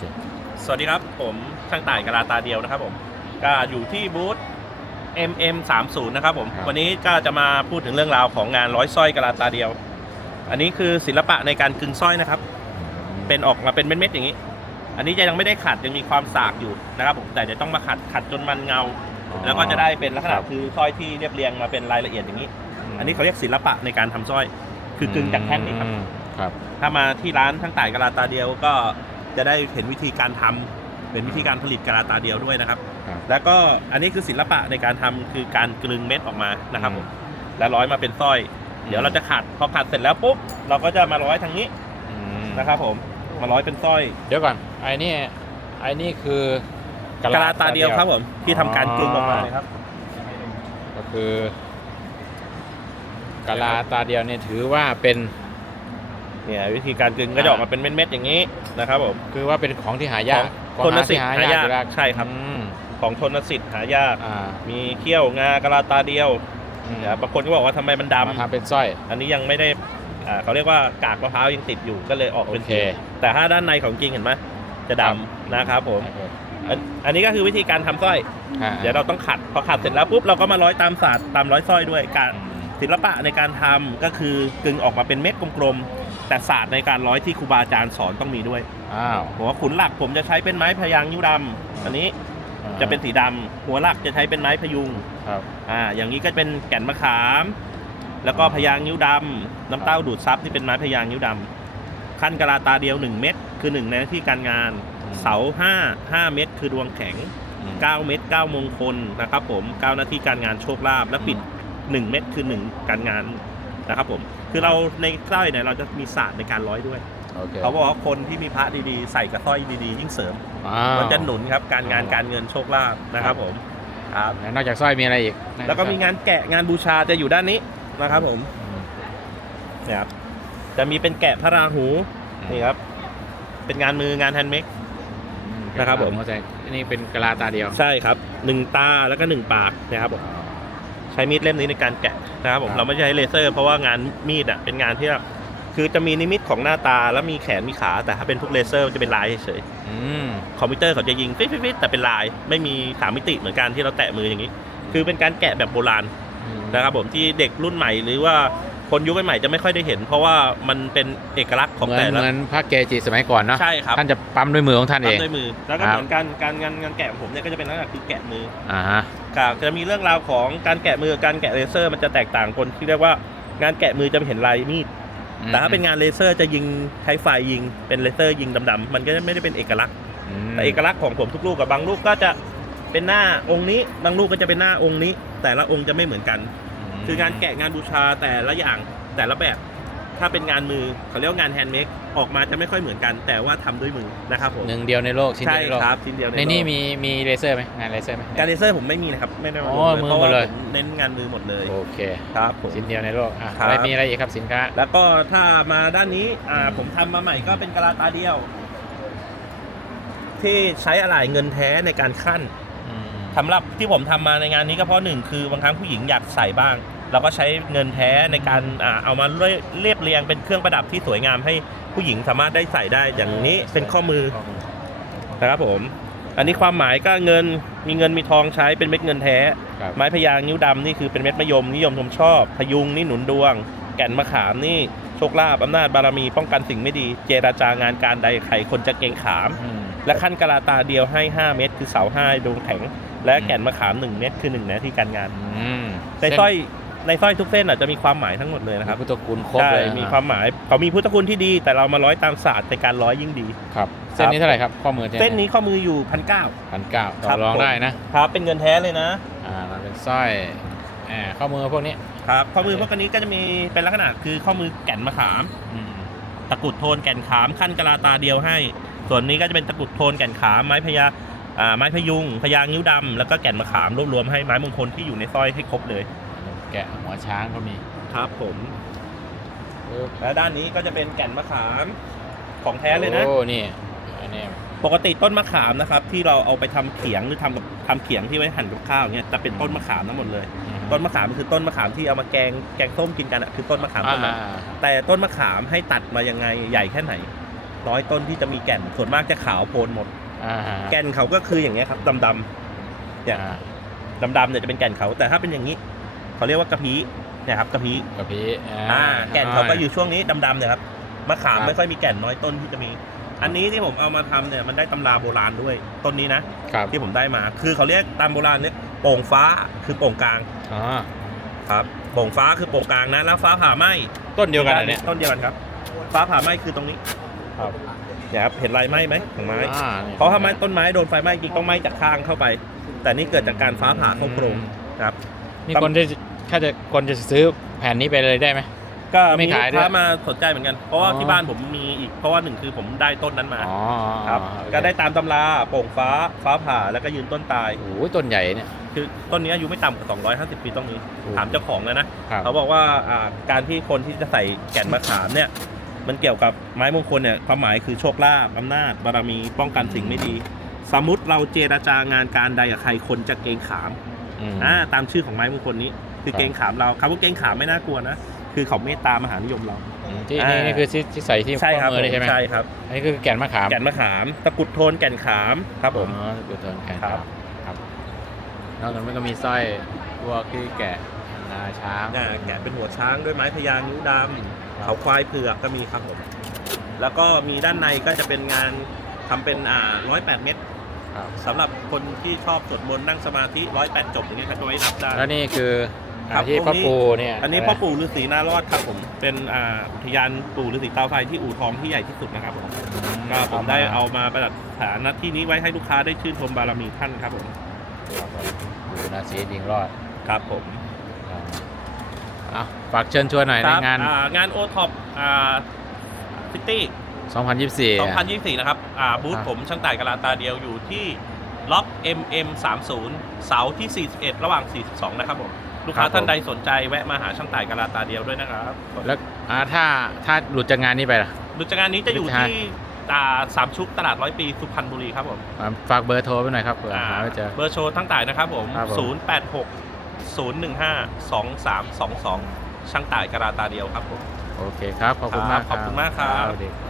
เคสวัสดีครับ ผมช่างต่ายกะลาตาเดียวนะครับผมก็อยู่ที่บูธ MM 3 0นะครับผมวันนี้ก็จะมาพูดถึงเรื่องราวของงานร้อยสร้อยกะลาตาเดียว อันนี้คือศิลปะในการกึงสร้อยนะครับ เป็นออกมาเป็นเม็ดๆอย่างนี้ อันนี้จะยังไม่ได้ขัดยังมีความสากอยู่นะครับผมแต่จะต้องมาขัดขัดจนมันเงา แล้วก็จะได้เป็นลักษณะคือสร้อยที่เรียบเรียงมาเป็นรายละเอียดอย่างนี้ อันนี้เขาเรียกศิลปะในการทำสร้อย คือกึงจากแท่งนี้ครับอืมครับ ถ้ามาที่ร้านทั้งต่ายกะลาตาเดียวก็ จะได้เห็นวิธีการทำเป็นวิธีการผลิตกะลาตาเดียวด้วยนะครับ ครับ แล้วก็อันนี้คือศิลปะในการทำคือการกลึงเม็ดออกมานะครับผมแล้วร้อยมาเป็นสร้อย เดี๋ยวเราจะขัดพอขัดเสร็จแล้วปุ๊บเราก็จะมาร้อยทางนี้อืมนะครับ ผมมาร้อยเป็นสร้อยเดี๋ยวก่อนไอ้นี่ไอ้นี่คือกะลาตาเดียวครับผมที่ทำการกลึงออกมาเลยครับ ก็คือกะลาตาเดียวเนี่ยถือว่าเป็น เนี่ยวิธีการกลึงก็จะออกมาเป็นเม็ดๆอย่างนี้นะครับผม คือว่าเป็นของที่หายากของของทนสิทธิ์หายากหายากอยู่แล้วใช่ครับอืมของทนสิทธิ์หายากอ่ามีเขี้ยวงากะลาตาเดียวอืมเดี๋ยวบางคนก็บอกว่าทำไมมันดำมาทำเป็นสร้อย อันนี้ยังไม่ได้อ่าเขาเรียกว่ากากมะพร้าวยังติดอยู่ก็เลยออกโอเป็นเคสีแต่ถ้าด้านในของจริงเห็นไหมจะดำนะครับผมอันอันนี้ก็คือวิธีการทำสร้อยอ่าเดี๋ยวเราต้องขัดพอขัดเสร็จแล้วปุ๊บเราก็มาร้อยตามศาสตร์ตามร้อยสร้อยด้วยการอืมศิลปะในการทำก็คือกึงออกมาเป็นเม็ดกลมๆ แต่ศาสตร์ในการร้อยที่ครูบาอาจารย์สอนต้องมีด้วยอ้าวหัวขุนหลักผมจะใช้เป็นไม้พยางค์นิ้วดำอันนี้จะเป็นสีดำหัวหลักจะใช้เป็นไม้พยุงครับอ่าอย่างนี้ก็เป็นแก่นมะขาม แล้วก็พยางค์นิ้วดำน้ำเต้าดูดซับที่เป็นไม้พยางค์นิ้วดำขั้นกะลาตาเดียว 1 เม็ดคือหนึ่งในหน้าที่การงาน เสาห้าห้าเม็ดคือดวงแข็ง อืม 9 เม็ด9มงคลนะครับผม 9 หน้าที่การงานโชคลาภและปิด 1 เม็ดคือ 1 การงาน นะครับผมคือเราในสร้อยเนี่ยเราจะมีศาสตร์ในการร้อยด้วย โอเคเขาบอกว่าคนที่มีพระดีๆ ใส่กับสร้อยดีๆ ยิ่งเสริม อ้าวมันจะหนุนครับการงานการเงินโชคลาภนะครับผมครับแล้วนอกจากสร้อยมีอะไรอีกแล้วก็มีงานแกะงานบูชาจะอยู่ด้านนี้นะครับผมอืมเนี่ยครับจะมีเป็นแกะพระราหูนี่ครับเป็นงานมืองานแฮนด์เมด นะครับผม เข้าใจอันนี้เป็นกะลาตาเดียวใช่ครับหนึ่งตาแล้วก็หนึ่งปากนะครับผม ใช้มีดเล่มนี้ในการแกะนะครับผมครับ เราไม่ใช้เลเซอร์เพราะว่างานมีดอะเป็นงานที่แบบคือจะมีนิมิตของหน้าตาแล้วมีแขนมีขาแต่ถ้าเป็นพวกเลเซอร์มันจะเป็นลายเฉยอืม ๆคอมพิวเตอร์เขาจะยิงฟิตฟิตแต่เป็นลายไม่มีสามมิติเหมือนกันที่เราแตะมืออย่างนี้ คือเป็นการแกะแบบโบราณ นะครับผมที่เด็กรุ่นใหม่หรือว่า คนยุคใหม่ๆจะไม่ค่อยได้เห็น เพราะว่ามันเป็นเอกลักษณ์ของเหมือนแต่ละเหมือนพระเกจิสมัยก่อนเนาะใช่ครับท่านจะปั๊มด้วยมือของท่านเอง ทำด้วยมือ แล้วก็ครับ เหมือนกันการงานงานแกะของผมเนี่ยก็จะเป็นลักษณะคือแกะมืออ่าฮะกับจะมีเรื่องราวของการแกะมือกับการแกะเลเซอร์ มันจะแตกต่างคนที่เรียกว่างานแกะมือจะเห็นลายมีด แต่ถ้าเป็นงานเลเซอร์จะยิงใช้ไฟยิงเป็นเลเซอร์ยิงดำๆมันก็จะไม่ได้เป็นเอกลักษณ์ มแต่เอกลักษณ์ของผมทุกลูกกับบางลูกก็จะเป็นหน้าองค์นี้ บางลูกก็จะเป็นหน้าองค์นี้ แต่ละองค์จะไม่เหมือนกันม คืองานแกะงานบูชาแต่ละอย่างแต่ละแบบ ถ้าเป็นงานมือเขาเรียกว่างานแฮนด์เมดออกมาจะไม่ค่อยเหมือนกัน แต่ว่าทำด้วยมือนะครับผมหนึ่งเดียวในโลกชิ้นใช่เดียวในโลกครับชิ้นเดียวในโลก นี่มีมีเลเซอร์ไหมงานเลเซอร์ไหม การเลเซอร์ผมไม่มีนะครับ ไม่ได้มาอ๋ลองเลยมือเพราะหมว่าดเลย ผมเน้นงานมือหมดเลยโอเค ครับผม ชิ้นเดียวในโลกอะครับ อะไรมีอะไรอีกครับสินค้า แล้วก็ถ้ามาด้านนี้อ่าผมทำมาใหม่ก็เป็นกะลาตาเดียว ที่ใช้อะไหล่เงินแท้ในการขั้นอืม สำหรับที่ผมทำมาในงานนี้ก็เพราะหนึ่งคือบางครั้งผู้หญิงอยากใส่บ้าง เราก็ใช้เงินแท้ในการอ่าเอามาเรียเรียบเรียงเป็นเครื่องประดับที่สวยงามให้ผู้หญิงสามารถได้ใส่ได้อย่างนี้เป็นข้อมือนะครับผม อันนี้ความหมายก็เงินมีเงินมีทองใช้เป็นเม็ดเงินแท้ครับไม้พยางค์นิ้วดำนี่คือเป็นเม็ดมะยมนิยมชมชอบ พยุงนี่หนุนดวง แก่นมะขามนี่โชคลาภอำนาจบารมีป้องกันสิ่งไม่ดี เจราจางานการใดใครคนจะเกรงขามอืมและขั้นกะลาตาเดียวให้ 5 เม็ดคือเสาห้าดวงแข็ง และแก่นมะขาม1เม็ดคือ1หน้าที่การงานอืมในสร้อยในสร้อยทุกเส้นอะจะมีความหมายทั้งหมดเลยนะนะคครัรับบพุทธคุณครบใช่เลยมีความหมายเขามีพุทธคุณที่ดี แต่เรามาร้อยตามศาสตร์ในการร้อยยิ่งดีครับ เส้นนี้เท่าไหร่ครับข้อมือเส้นนี้ข้อมืออยู่พันเก้าพันเก้าครัต่อบรองผมได้นะครับเป็นเงินแท้เลยนะอ่ามันเป็นสร้อยอ่าข้อมือพวกนี้ครับข้อมือพวกนี้ก็จะมีเป็นลักษณะคือข้อมือแก่นมะขามอืมตะกรุดโทนแก่นขามขั้นกะลาตาเดียวให้ ส่วนนี้ก็จะเป็นตะกรุดโทนแก่นขามไม้พญาอ่า ไม้พยุงพญางิ้วดำแล้วก็แก่นมะขามรวบรวมให้ไม้มงคลที่อยู่ในสร้อยให้ครบเลย แกะหัวช้างก็มีครับผมปึ๊บและด้านนี้ก็จะเป็นแก่นมะขามของแท้เลยนะโอ้นี่อันนี้ปกติต้นมะขามนะครับ ที่เราเอาไปทำเขียงหรือทำกับทำเขียงที่ไว้หั่นกับข้าวเนี่ยจะเป็นต้นมะขามทั้งหมดเลย ต้นมะขามคือต้นมะขามที่เอามาแกงแกงส้มกินกันอะคือต้นมะขามต้นนั้นอ่าแต่ต้นมะขามให้ตัดมายังไงใหญ่แค่ไหนน้อยต้นที่จะมีแก่นส่วนมากจะขาวโพลนหมดอ่าฮะ แก่นเขาก็คืออย่างเงี้ยครับดำๆเนี่ยอ่าดำๆเนี่ยจะเป็นแก่นเขาแต่ถ้าเป็นอย่างนี้เขาเรียกว่ากระพี้เนี่ยครับกระพี้กระพี้อ่าแก่นเขาก็อยู่ช่วงนี้ดำๆเนี่ยครับมะขามครับไม่ค่อยมีแก่นน้อยต้นที่จะมี อันนี้ที่ผมเอามาทำเนี่ยมันได้ตำราโบราณด้วยต้นนี้นะครับที่ผมได้มา คือเขาเรียกตามโบราณเนี่ยโป่งฟ้าคือโป่งกลางอ๋อครับโป่งฟ้าคือโป่งกลางนะแล้วฟ้าผ่าไหมต้นเดียวกันอันเนี้ยต้นเดียวกันครับ ฟ้าผ่าไหมคือตรงนี้ ครับ เนี่ยครับเห็นลายไหมไหมของไม้ อ่นี่เพราะถ้าไม้ต้นไม้โดนไฟไหม้จริงต้องไหม้จากข้างเข้าไป แต่นี่เกิดจากการฟ้าผ่าเข้าโครงครับ นี่คนที่ถ้าจะคนจะซื้อแผ่นนี้ไปเลยได้ไหม ก็ไม่มีขายลูกค้าด้วยมาสนใจเหมือนกัน เพราะว่าอ๋อ ที่บ้านผมมีอีกเพราะว่าหนึ่งคือผมได้ต้นนั้นมาอ๋อครับโอเคก็ได้ตามตำราโป่งฟ้าฟ้าผ่าแล้วก็ยืนต้นตาย โอ้ยต้นใหญ่เนี่ย คือต้นนี้อายุไม่ต่ำกว่า 250 ปีต้องมีโอ้ถามเจ้าของแล้วนะ ครับ เขาบอกว่าอ่าการที่คนที่จะใส่แก่นมะขามเนี่ย มันเกี่ยวกับไม้มงคลเนี่ยความหมายคือโชคลาภอำนาจบารมีป้องกันสิ่งไม่ดี สมมติเราเจรจางานการใดกับใครคนจะเกรงขามอืม อ่าตามชื่อของไม้มงคลนี้ คือครับ เกรงขามเราคำว่าเกรงขามไม่น่ากลัวนะคือเขาเมตตามหานิยมเรา อืมที่อ่านี่นี่คือที่ที่ใส่ที่ใช่ข้ครัอบมือเลยใช่ไหมใช่ครับ อันนี้คือแก่นมะขามแก่นมะขามตะกรุดโทนแก่นขามครับผม อ๋อคือต้นแก่นครับครับนอกจากนั้นก็มีสร้อยพวกที่แกะงาช้าง อ่าแกะเป็นหัวช้างด้วยไม้พญานิ้วดำ เขาควายเผือกก็มีครับผมแล้วก็มีด้านในก็จะเป็นงานทำเป็นอ่าร้อยแปดเม็ดครับสำหรับคนที่ชอบสวดมนต์นั่งสมาธิร้อยแปดจบอย่างเงี้ยครับจะไว้นับได้แล้วนี่คือครับอาที่พวกนี้พ่อปู่เนี่ย อันนี้พ่อปู่ฤาษีนารอดครับผม เป็นอ่าอุทยานปู่ฤาษีเตาไฟที่อู่ทองที่ใหญ่ที่สุดนะครับผมก็ผมได้เอามาประดับฐานณที่นี้ไว้ให้ลูกค้าได้ชื่นชมบารมีท่านครับผมครับผมปู่นาสีดิงรอด ครับผมครับ เอาฝากเชิญชวนหน่อยคในรับงาน อ่างานโอท็อปอ่าซิตี้2024 2024 นะครับอ่าบูธครับผมช่างต่ายกะลาตาเดียวอยู่ที่ล็อก MM 30เสาที่ 41 ระหว่าง 42 นะครับผม ลูกค้าท่านใดสนใจแวะมาหาช่างต่ายกะลาตาเดียวด้วยนะครับแล้วอ่าถ้าถ้าหลุดจากงานนี้ไปล่ะ ดูจากงานนี้จะอยู่ใช่ที่อ่าสามชุกตลาดร้อยปีสุพรรณบุรีครับผม อ่าฝากเบอร์โทรไปหน่อยครับเผื่อหาไม่เจอ เบอร์โชว์ทั้งต่ายนะครับผม ครับผม 086 015 2322 ช่างต่ายกะลาตาเดียวครับผม โอเคครับ ขอบคุณมากครับขอบคุณมากครับ สวัสดีครับ